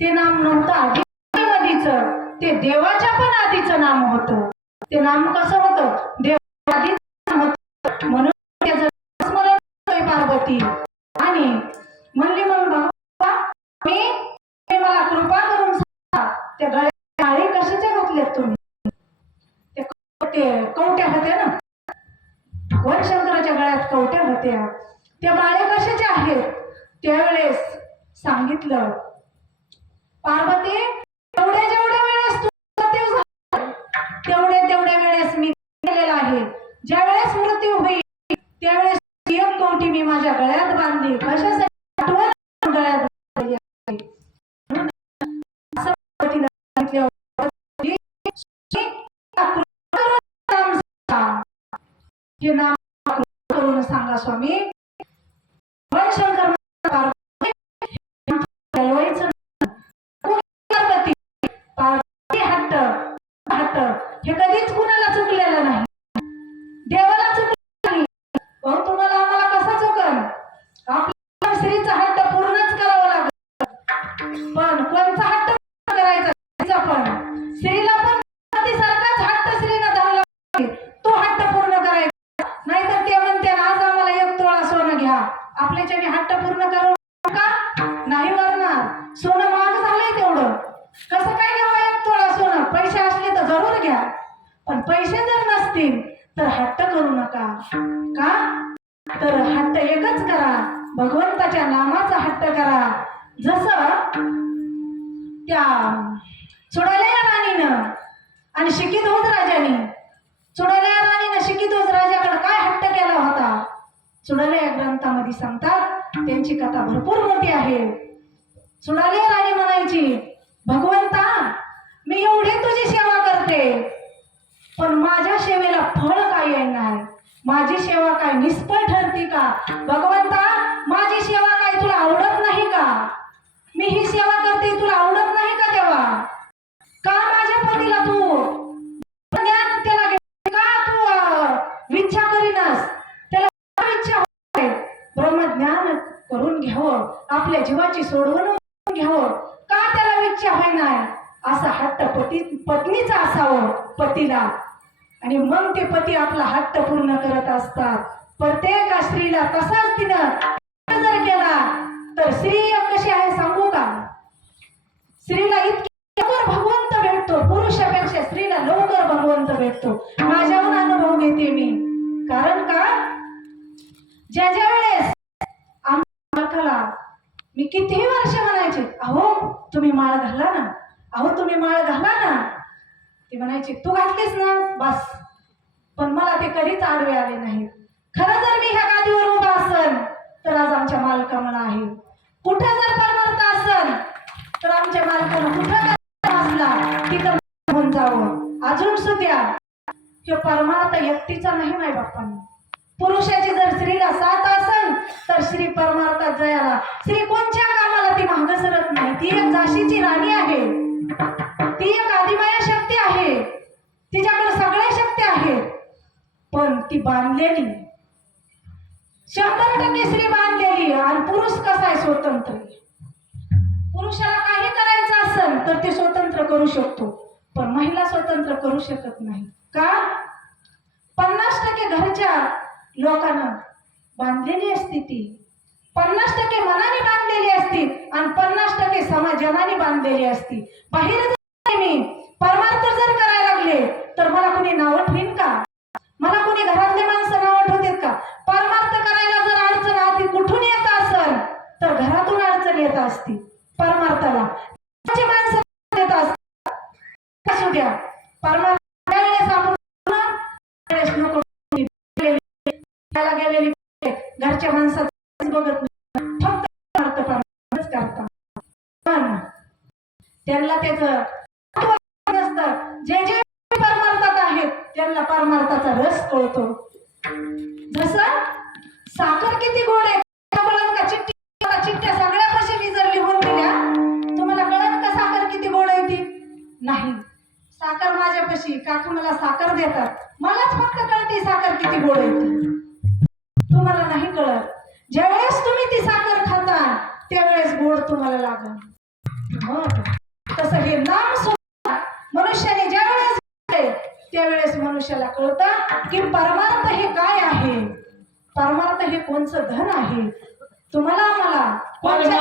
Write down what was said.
ते नाम नव्हतं आधी नदीचं, ते देवाच्या पण आधीचं नाम होतं. ते नाम कसं होतं? देव आधीच होतं, म्हणून त्याचं स्मरण होतंय पार्वती. आणि म्हणली मग भगवा मी मला कृपा करून सांगा, त्या गळ्यात माळी कशाच्या घातल्यात तुम्ही? कवट्या होत्या ना, भगवान शंकराच्या गळ्यात कवट्या होत्या, त्या माळ्या कशाच्या आहेत? त्यावेळेस सांगितलं, पार्वती जेवढ्या वेळेस तू सत्यव झाला तेवढ्या वेळेस मी केलेला आहे. ज्या वेळेस मृत्यू होईल त्यावेळेस एक कवटी मी माझ्या गळ्यात बांधली. कशासाठी? आठवण गळ्यात बांधली आहे. असं हे नाम करून सांगा स्वामी. भगवान शंकर हे कधीच कुणाला चुकलेलं नाही, देवाला चुकलं नाही. पण तुम्हाला आम्हाला कसा चुकन? आपल्या स्त्रीचा हट्ट पूर्णच करावा लागेल. पण कोणता हट्ट करायचा? पण स्त्रीला पण सारखाच हट्ट स्त्रीला धरला पाहिजे, तो हट्ट पूर्ण करायचा. नाहीतर ते म्हणते आज आम्हाला 1 तोळा सोनं घ्या, आपल्याच्याने हट्ट पूर्ण करू का? नाही वरणार, सोनं महाग झालंय तेवढं, कसं काय घ्यावं 1 तोळा सोनं? पैसे असले तर जरूर घ्या, पण पैसे जर नसतील तर हट्ट करू नका. का? तर हट्ट एकच करा, भगवंताच्या नामाचा हट्ट करा. जसं त्या चुडालया राणीनं आणि शिकिध्वज राजाने, चुडालया राणीनं शिकिध्वज राजाकडे काय हट्ट केला होता? चुडालया ग्रंथामध्ये सांगतात, त्यांची कथा भरपूर मोठी आहे. चुडालया राणी म्हणायची, भगवंता मी एवढी तुझी सेवा करते, पण माझ्या सेवेला फळ काय येणार? माझी सेवा काय निष्फळ ठरते का? भगवंता माझी सेवा काय तुला आवडत नाही का? मी ही सेवा करते तुला आवडत नाही का? तेव्हा का माझ्या पतीला तू ज्ञान त्याला का तू इच्छा करीनस? त्याला इच्छा होते ब्रह्मज्ञान करून घ्यावं, आपल्या जीवाची सोडवणूक घ्यावं, का त्याला इच्छा होईना? असा हट्ट पत्नीचा असावं पतीला. आणि मग ते पती आपला हट्ट पूर्ण करत असतात. प्रत्येक स्त्रीला तसाच तिनं जर केला तर स्त्री कशी आहे सांगू का? स्त्रीला इतकी लवकर भगवंत भेटतो, पुरुषापेक्षा स्त्रीला लवकर भगवंत भेटतो. माझ्याहून अनुभव घेते मी. कारण का? ज्या वेळेस आम्हाला मी कितीही वर्ष म्हणायचे, अहो तुम्ही माळ घाला ना, अहो तुम्ही माळ घाला ना. ती म्हणायची तू घातलीस ना बस. पण मला ते कधीच आडवे आले नाहीत. खरं जर मी ह्या गादीवर उभा असेल तर आज आमच्या मालकाला आहे, कुठं जर परमार्थ असेल तर आमच्या मालकानं कुठं असला तिथं होऊन जावं. अजून सुद्धा तो परमार्थ व्यक्तीचा नाही माय बाप्पांनी. पुरुषाची जर स्त्रीला साथ असेल तर स्त्री परमार्थात जायला, स्त्री कोणत्या कामाला ती मागं सरत नाही. ती एक झाशीची राणी आहे, ती एक आदिमाया शक्ती आहे, तिच्याकडे सगळ्या शक्ती आहेत. पण ती बांधलेली 100% स्त्री बांधलेली. आणि पुरुष कसा आहे? स्वतंत्र. पुरुषाला काही करायचं असेल तर ते स्वतंत्र करू शकतो, पण महिला स्वतंत्र करू शकत नाही. का? 50% घरच्या लोकांना बांधलेली असते, ती 50% मनाने बांधलेली असती आणि 50% समाजाने बांधलेली असती. बाहेर मी परमार्थ जर करायला लागले तर मला कोणी नाव ठेवीन का? मला कोणी घरातले माणसं नाव ठेवतात का? परमार्थ करायला जर अडचण आधी कुठून येत असेल तर घरातून अडचण येत असती. परमार्थाला माणसं येत असतात. असू द्या परमार्थ गेलेली घरच्या माणसाचं बघत नाही, फक्त परमार्थच करतात. पण त्यांना त्याचं जे जे परमार्थात आहेत त्यांना परमार्थाचा रस कळतो. जसं साखर किती गोड आहे का? चिठ्ठ्या सगळ्यापाशी मी जर लिहून दिल्या तुम्हाला कळत का साखर किती गोड आहे ती? नाही. साखर माझ्यापाशी काकू मला साखर देतात, मलाच फक्त कळते साखर किती गोड आहे ती, तुम्हाला नाही कळत. ज्यावेळेस तुम्ही ती साखर खाता त्यावेळेस गोड तुम्हाला लागेल. मग तसं हे नाम सुद्धा मनुष्याने ज्या वेळेस घेतले, त्यावेळेस मनुष्याला कळतं की परमार्थ हे काय आहे, परमार्थ हे कोणचं धन आहे. तुम्हाला आम्हाला कोणत्या